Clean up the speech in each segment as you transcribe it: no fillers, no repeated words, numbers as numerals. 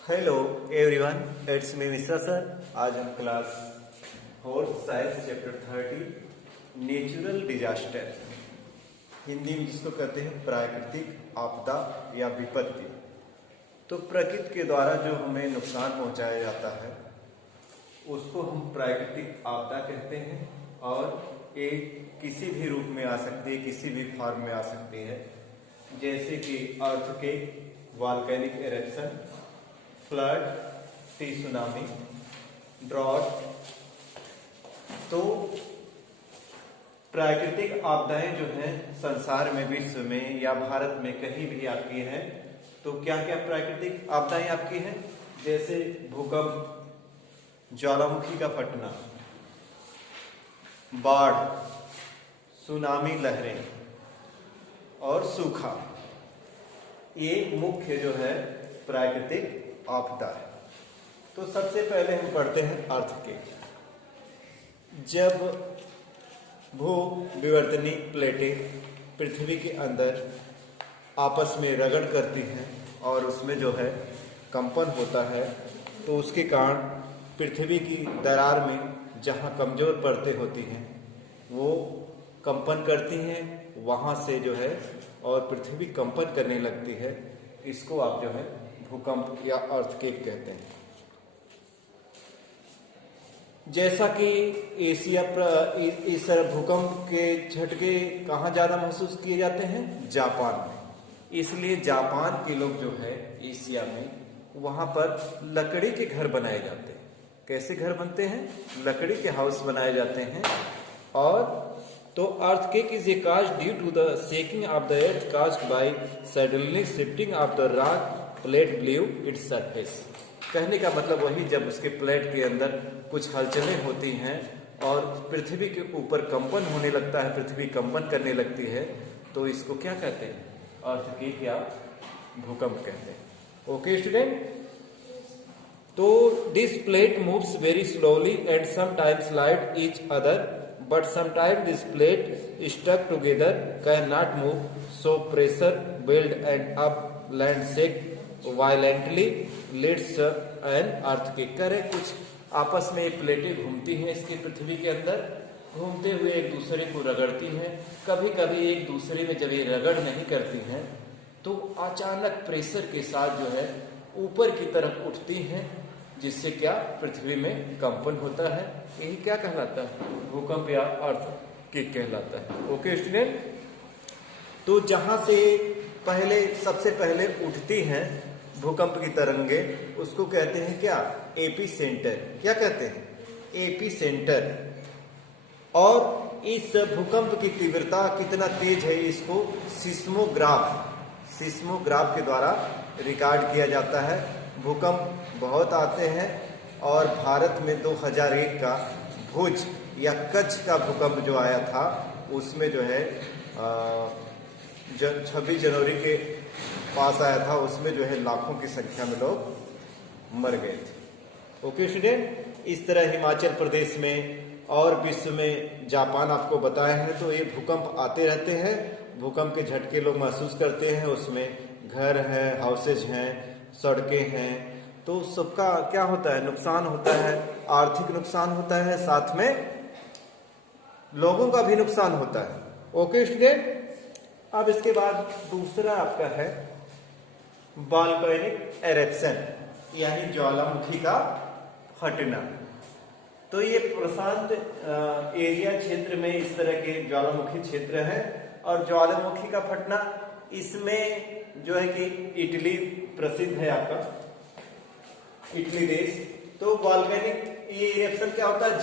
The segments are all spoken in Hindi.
Hello everyone, it's me Mishra sir. आज हम class 4 science chapter 30 natural disaster, Hindi में जिसको कहते हैं प्राकृतिक आपदा या विपत्ति। तो प्रकृति के द्वारा जो हमें नुकसान पहुंचाया जाता है उसको हम प्राकृतिक आपदा कहते हैं। और ये किसी भी रूप में आ सकती है, किसी भी फॉर्म में आ सकती है, जैसे कि earthquake, volcanic eruption, flood, tsunami, drought. तो प्राकृतिक आपदाएं जो हैं संसार में, विश्व में या भारत में कहीं भी आपकी हैं। तो क्या क्या प्राकृतिक आपदाएं आपकी हैं? जैसे भूकंप, ज्वालामुखी का फटना, बाढ़, सुनामी लहरें और सूखा। ये मुख्य जो है प्राकृतिक आपदा है। तो सबसे पहले हम पढ़ते हैं अर्थक्वेक। जब भू विवर्तनीय प्लेटें पृथ्वी के अंदर आपस में रगड़ करती हैं और उसमें जो है कंपन होता है, तो उसके कारण पृथ्वी की दरार में जहाँ कमजोर परतें होती हैं वो कंपन करती हैं, वहाँ से जो है और पृथ्वी कंपन करने लगती है। इसको आप जो है भूकंप या अर्थक्वेक कहते हैं। जैसा कि एशिया इस भूकंप के झटके कहाँ ज्यादा महसूस किए जाते हैं? जापान में। इसलिए जापान के लोग जो है एशिया में, वहां पर लकड़ी के घर बनाए जाते हैं। कैसे घर बनते हैं? लकड़ी के हाउस बनाए जाते हैं। और तो earthquake is a cause due to the shaking of the earth caused by suddenly shifting of the rock plate below its surface. कहने का मतलब वही, जब उसके प्लेट के अंदर कुछ हलचलें होती हैं और पृथ्वी के ऊपर कंपन होने लगता है, पृथ्वी कंपन करने लगती है, तो इसको क्या कहते हैं? अर्थक्वेक या भूकंप कहते हैं। ओके स्टूडेंट, तो this plate moves very slowly and sometimes light each other, but sometimes this plate stuck together cannot move, so pressure build and up land shake violently leads an earthquake। करे कुछ आपस में प्लेटें घूमती हैं इसकी पृथ्वी के अंदर, घूमते हुए एक दूसरे को रगड़ती हैं। कभी कभी एक दूसरे में जब ये रगड़ नहीं करती हैं तो अचानक प्रेशर के साथ जो है ऊपर की तरफ उठती हैं, जिससे क्या पृथ्वी में कंपन होता है। यही क्या कहलाता है? भूकंप या अर्थक्वेक कहलाता है। ओके स्टूडेंट, तो जहां से सबसे पहले उठती हैं भूकंप की तरंगे, उसको कहते हैं क्या? AP centre. क्या कहते हैं? AP centre. और इस भूकंप की तीव्रता कितना तेज है, इसको सिस्मोग्राफ के द्वारा रिकॉर्ड किया जाता है। भूकंप बहुत आते हैं और भारत में 2001 का भुज या कच्छ का भूकंप जो आया था, उसमें जो है 26 जनवरी के पास आया था, उसमें जो है लाखों की संख्या में लोग मर गए थे। ओके स्टूडेंट, इस तरह हिमाचल प्रदेश में और विश्व में, जापान आपको बताए हैं, तो ये भूकंप आते रहते हैं। भूकंप के झटके लोग महसूस करते हैं, उसमें घर हैं, हाउसेज हैं, सड़कें हैं, तो सबका क्या होता है? नुकसान होता है। आर्थिक नुकसान होता है, साथ में लोगों का भी नुकसान होता है। ओके स्टूडेंट, अब इसके बाद दूसरा आपका है वॉल्केनिक एरप्शन, यानी ज्वालामुखी का फटना। तो ये प्रशांत एरिया क्षेत्र में इस तरह के ज्वालामुखी क्षेत्र है। और ज्वालामुखी का फटना, इसमें जो है कि इटली प्रसिद्ध है, आपका इटली देश। तो वॉल्केनिक ये इरेप्शन क्या होता है?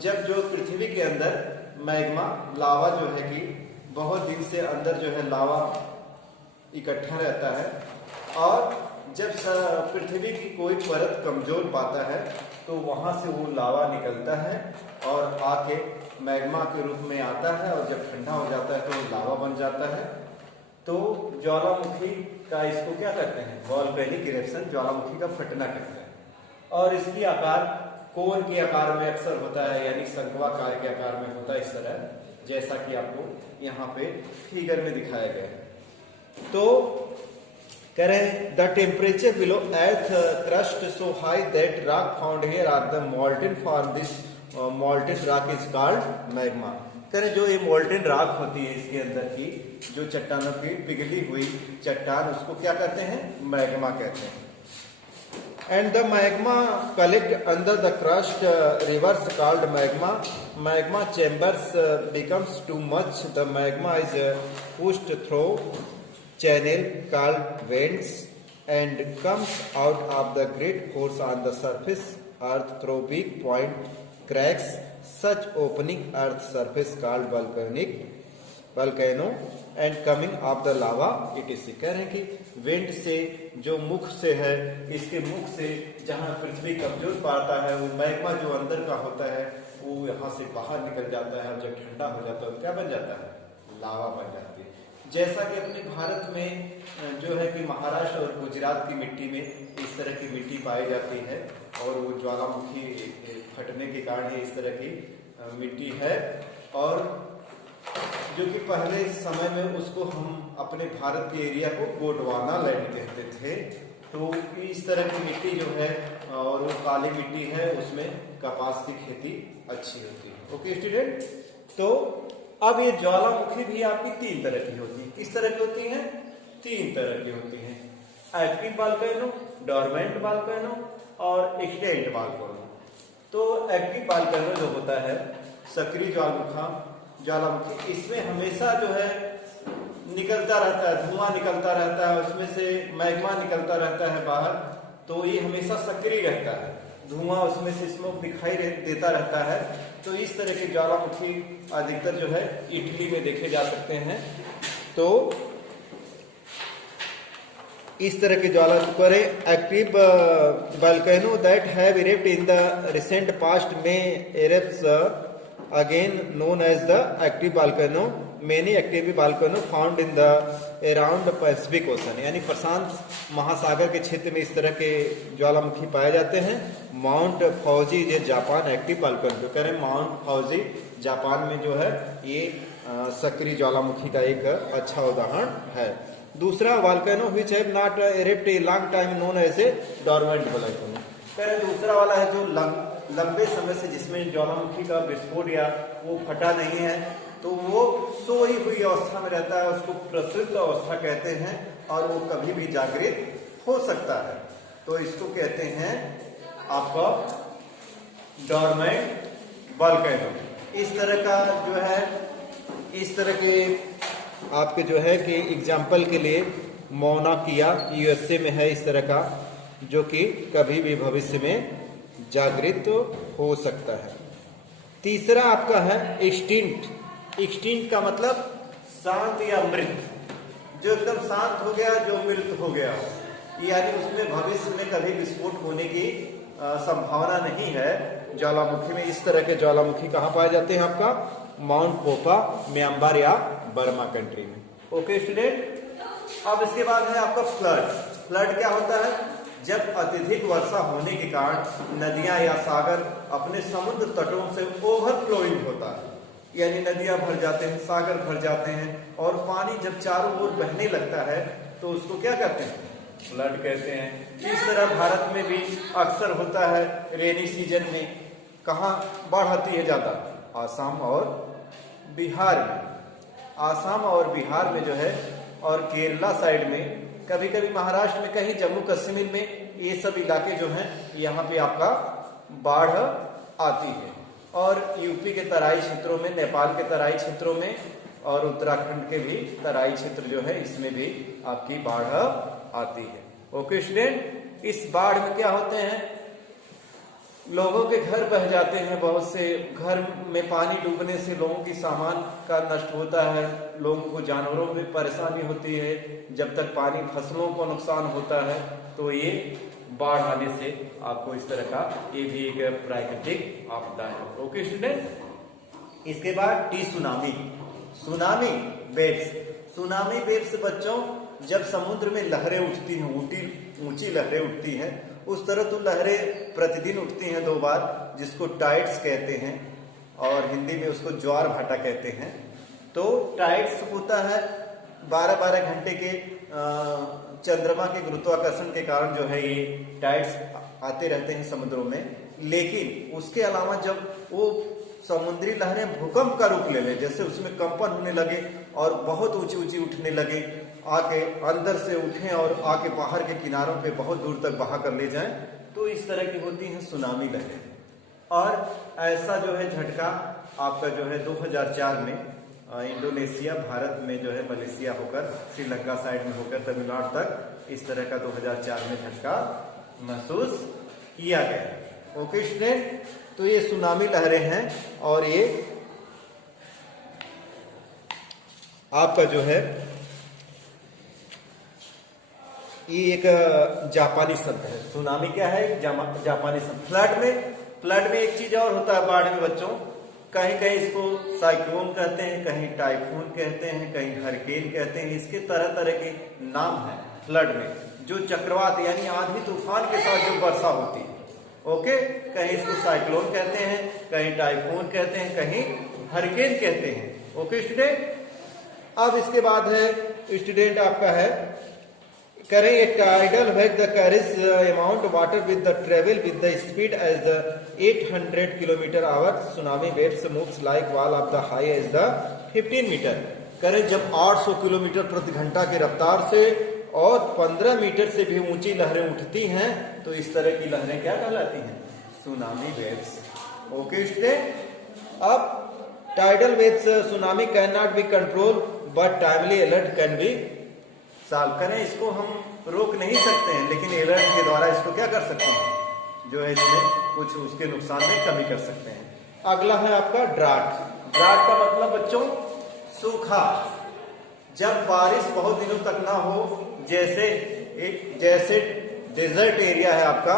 जब जो पृथ्वी के अंदर मैग्मा, लावा जो है कि बहुत दिन से अंदर जो है लावा इकट्ठा रहता है, और जब पृथ्वी की कोई परत कमजोर पाता है तो वहां से वो लावा निकलता है और आके मैग्मा के रूप में आता है, और जब ठंडा हो जाता है तो वो लावा बन जाता है। तो ज्वालामुखी का इसको क्या कहते हैं? वॉल्केनिक इरेप्शन, ज्वालामुखी का फटना कहते हैं। और इसकी आकार कोन के आकार में अक्सर होता है, यानी शंक्वाकार के आकार में होता है, इस तरह, जैसा कि आपको यहाँ पे फिगर में दिखाया गया है। तो कह रहे हैं the temperature below earth crust so high that rock found here are the molten for this molten rock is called magma. कह रहे जो ये मोल्टेन रॉक होती है इसके अंदर की जो चट्टानों की पिघली हुई चट्टान उसको क्या कहते हैं, मैग्मा कहते हैं। And the magma collect under the crust reverse called magma. Magma chambers becomes too much the magma is pushed through channel called vents and comes out of the great force on the surface earth through big point cracks. Such opening earth surface called volcano and coming of the lava etc. कह रहे हैं कि वेंट से जो मुख से है, इसके मुख से जहाँ पृथ्वी कमजोर पाता है वो मैग्मा जो अंदर का होता है वो यहाँ से बाहर निकल जाता है और जब ठंडा हो जाता है क्या बन जाता है, लावा बन जाती है। जैसा कि अपने भारत में जो है कि महाराष्ट्र और गुजरात की मिट्टी में इस तरह की मिट्टी पाई जाती है और वो ज्वालामुखी फटने के कारण इस तरह की मिट्टी है, और जो कि पहले समय में उसको हम अपने भारत के एरिया को गोंडवाना लैंड कहते थे। तो इस तरह की मिट्टी जो है और वो काली मिट्टी है उसमें कपास की खेती अच्छी होती है। ओके स्टूडेंट, तो अब ये ज्वालामुखी भी आपकी तीन तरह की होती है। किस तरह की होती है, तीन तरह की होती है, एक्टिव वोल्केनो, डोरमेंट वोल्केनो और एक्सटेंट वोल्केनो। तो एक्टिव वोल्केनो जो होता है सक्रिय ज्वालामुखी, इसमें हमेशा जो है निकलता रहता है, धुआं निकलता रहता है, उसमें से मैग्मा निकलता रहता है बाहर, तो ये हमेशा सक्रिय रहता है, धुआं उसमें से स्मोक दिखाई देता रहता है। तो इस तरह के ज्वालामुखी अधिकतर जो है इटली में देखे जा सकते हैं। तो इस तरह के ज्वालामुखी active volcano that have erupt in the recent past में erupts again known as the active volcano. Many active volcano found in the around Pacific Ocean, यानी प्रशांत महासागर के क्षेत्र में इस तरह के ज्वालामुखी पाए जाते हैं। माउंट फौजी ये जापान एक्टिव वोल्केनो, कह रहे हैं माउंट फौजी जापान में जो है ये सक्रिय ज्वालामुखी का एक अच्छा उदाहरण है। दूसरा volcano which have not erupt a long time known as a dormant volcano, कह रहे दूसरा वाला है जो लंबे समय से जिसमें ज्वालामुखी का विस्फोट या वो फटा नहीं है, तो वो सोई हुई अवस्था में रहता है, उसको प्रसुप्त अवस्था कहते हैं और वो कभी भी जागृत हो सकता है। तो इसको कहते हैं आपका डोरमेंट वोल्केनो। इस तरह का जो है, इस तरह के आपके जो है कि एग्जाम्पल के लिए मौना किया यूएसए में है इस तरह का, जो कि कभी भी भविष्य में जागृत हो सकता है। तीसरा आपका है एक्सटिंक्ट। एक्सटिंक्ट का मतलब शांत या मृत, जो एकदम शांत हो गया, जो मृत हो गया, यानी उसमें भविष्य में कभी विस्फोट होने की संभावना नहीं है। ज्वालामुखी में इस तरह के ज्वालामुखी कहाँ पाए जाते हैं, आपका माउंट पोपा, म्यांमार या बर्मा कंट्री में। ओके स्टूडेंट, अब इसके बाद है आपका फ्लड। फ्लड क्या होता है, जब अत्यधिक वर्षा होने के कारण नदियां या सागर अपने समुद्र तटों से ओवरफ्लोइंग होता है, यानी नदियां भर जाते हैं, सागर भर जाते हैं और पानी जब चारों ओर बहने लगता है तो उसको क्या कहते हैं, फ्लड कहते हैं। इस तरह भारत में भी अक्सर होता है रेनी सीजन में। कहाँ बाढ़ आती है ज्यादा, आसाम और बिहार में। आसाम और बिहार में जो है, और केरला साइड में, कभी कभी महाराष्ट्र में, कहीं जम्मू कश्मीर में, ये सब इलाके जो हैं यहाँ पे आपका बाढ़ आती है। और यूपी के तराई क्षेत्रों में, नेपाल के तराई क्षेत्रों में और उत्तराखंड के भी तराई क्षेत्र जो है इसमें भी आपकी बाढ़ आती है। ओके स्टूडेंट, इस बाढ़ में क्या होते हैं, लोगों के घर बह जाते हैं, बहुत से घर में पानी डूबने से लोगों की सामान का नष्ट होता है, लोगों को जानवरों में परेशानी होती है। जब तक पानी फसलों को नुकसान होता है, तो ये बाढ़ आने से आपको इस तरह का ये भी एक प्राकृतिक आपदा है। ओके स्टूडेंट, इसके बाद T tsunami. Tsunami waves, tsunami waves बच्चों जब समुद्र में लहरें उठती हैं, ऊंची लहरें उठती हैं, उस तरह तो लहरें प्रतिदिन उठती हैं 2 बार, जिसको टाइड्स कहते हैं और हिंदी में उसको ज्वार भाटा कहते हैं। तो टाइड्स होता है 12-12 घंटे के चंद्रमा के गुरुत्वाकर्षण के कारण जो है ये टाइड्स आते रहते हैं समुद्रों में। लेकिन उसके अलावा जब वो समुद्री लहरें भूकंप का रूप ले ले, जैसे उसमें कंपन होने लगे और बहुत ऊंची ऊंची उठने लगे, आके अंदर से उठें और आके बाहर के किनारों पे बहुत दूर तक बहा कर ले जाएं, तो इस तरह की होती हैं सुनामी लहरें। और ऐसा जो है झटका आपका जो है 2004 में इंडोनेशिया, भारत में जो है मलेशिया होकर, श्रीलंका साइड में होकर तमिलनाडु तक इस तरह का 2004 में झटका महसूस किया गया। ओके स्टूडेंट, तो ये सुनामी लहरें हैं और ये आपका जो है ये एक जापानी शब्द है। सुनामी क्या है? जापानी शब्द। फ्लड में एक चीज और होता है बाढ़ में बच्चों, कहीं कहीं इसको साइक्लोन कहते हैं, कहीं टाइफून कहते हैं, कहीं हरिकेन कहते हैं। इसके तरह तरह के नाम हैं फ्लड में, जो चक्रवात यानी आंधी तूफान के साथ जो वर्षा होती है। ओके, कहीं इसको साइक्लोन कहते हैं, कहीं टाइफून कहते हैं, कहीं हरिकेन कहते हैं। ओके स्टूडेंट, अब इसके बाद है स्टूडेंट आपका है करें a tidal wave the carries amount water with the travel with the speed as the 800 kilometre hour tsunami waves moves like wall of the high as the 15 metre. करें जब 800 किलोमीटर प्रति घंटा की रफ्तार से और 15 मीटर से भी ऊंची लहरें उठती हैं, तो इस तरह की लहरें क्या कहलाती हैं? Tsunami waves. ओके स्टूडेंट, अब tidal waves tsunami can not be control but timely alert can be solve. करें इसको हम रोक नहीं सकते हैं, लेकिन अलर्ट के द्वारा इसको क्या कर सकते हैं, जो है इसमें कुछ उसके नुकसान में कमी कर सकते हैं। अगला है आपका ड्राट। ड्राट का मतलब बच्चों सूखा। जब बारिश बहुत दिनों तक ना हो, जैसे डेजर्ट एरिया है आपका,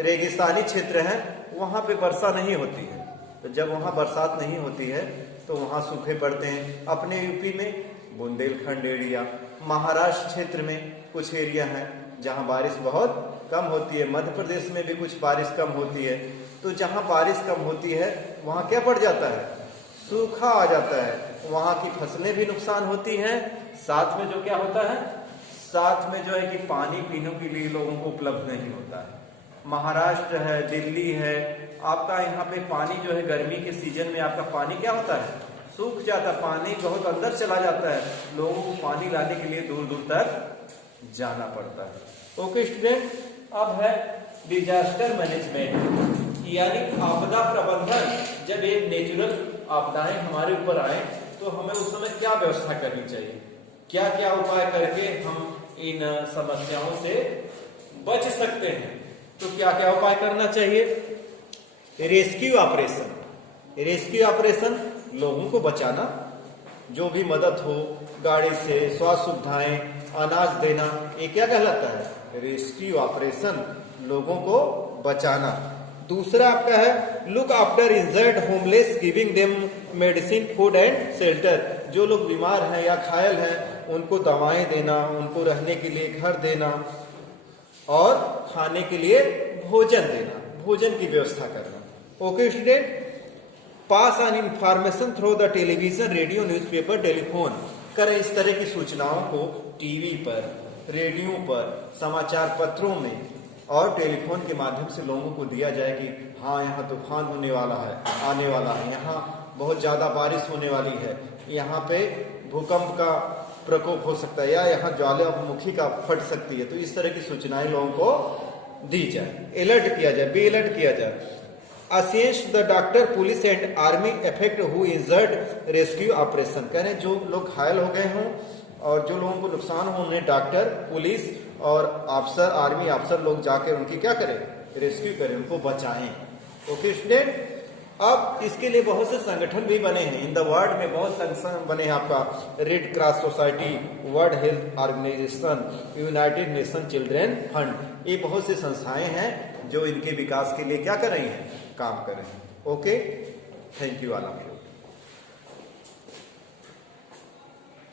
रेगिस्तानी क्षेत्र है, वहां पे वर्षा नहीं होती है। तो जब वहां बरसात नहीं होती है तो वहां सूखे पड़ते हैं। अपने यूपी में बुंदेलखंड एरिया, महाराष्ट्र क्षेत्र में कुछ एरिया हैं जहां बारिश बहुत कम होती है, मध्य प्रदेश में भी कुछ बारिश कम होती है। तो जहां बारिश कम होती है वहां क्या पड़ जाता है? सूखा आ जाता है। वहां की फसलें भी नुकसान होती हैं, साथ में जो क्या होता है, साथ में जो है कि पानी पीने के लिए लोगों को उपलब्ध नहीं होता है। महाराष्ट्र है, दिल्ली है, आपका यहाँ पे पानी जो है गर्मी के सीजन में आपका पानी क्या होता है? सूख जाता, पानी बहुत अंदर चला जाता है, लोगों को पानी लाने के लिए दूर दूर तक जाना पड़ता है। ओके स्टूडेंट, अब है डिजास्टर मैनेजमेंट यानी आपदा प्रबंधन। जब ये नेचुरल आपदाएं हमारे ऊपर आए तो हमें उस समय क्या व्यवस्था करनी चाहिए, क्या क्या उपाय करके हम इन समस्याओं से बच सकते हैं। तो क्या क्या उपाय करना चाहिए? Rescue operation. रेस्क्यू ऑपरेशन लोगों को बचाना, जो भी मदद हो, गाड़ी से स्वास्थ्य सुविधाएं, अनाज देना, ये क्या कहलाता है? रेस्क्यू ऑपरेशन, लोगों को बचाना। दूसरा आपका है look after injured homeless giving them medicine food and shelter. जो लोग बीमार हैं या घायल हैं उनको दवाएं देना, उनको रहने के लिए घर देना और खाने के लिए भोजन देना, भोजन की व्यवस्था करना। Okay student, pass on information through the television, radio, newspaper, telephone. करें इस तरह की सूचनाओं को टीवी पर, रेडियो पर, समाचार पत्रों में और टेलीफोन के माध्यम से लोगों को दिया जाए कि हाँ यहाँ तूफान होने वाला है, आने वाला है, यहाँ बहुत ज्यादा बारिश होने वाली है, यहाँ पे भूकंप का प्रकोप हो सकता है या यहाँ ज्वालामुखी का फट सकती है। तो इस तरह की सूचनाएं लोगों को दी जाए, अलर्ट किया जाए, बी अलर्ट किया जाए। Assist the doctor, police and army effect who injured rescue operation. कह रहे हैं जो लोग घायल हो गए हों और जो लोगों को नुकसान हो उन्हें डॉक्टर, पुलिस और अफसर, आर्मी अफसर लोग जाकर उनकी क्या करें? रेस्क्यू करें, उनको बचाएं। ओके स्टूडेंट, अब इसके लिए बहुत से संगठन भी बने हैं। इन द वर्ल्ड में बहुत संगठन बने हैं आपका, Red Cross Society, World Health Organization, United Nation Children Fund. ये बहुत सी संस्थाएं हैं जो इनके विकास के लिए क्या कर रही हैं? काम कर रहे हैं। Okay, thank you all of you.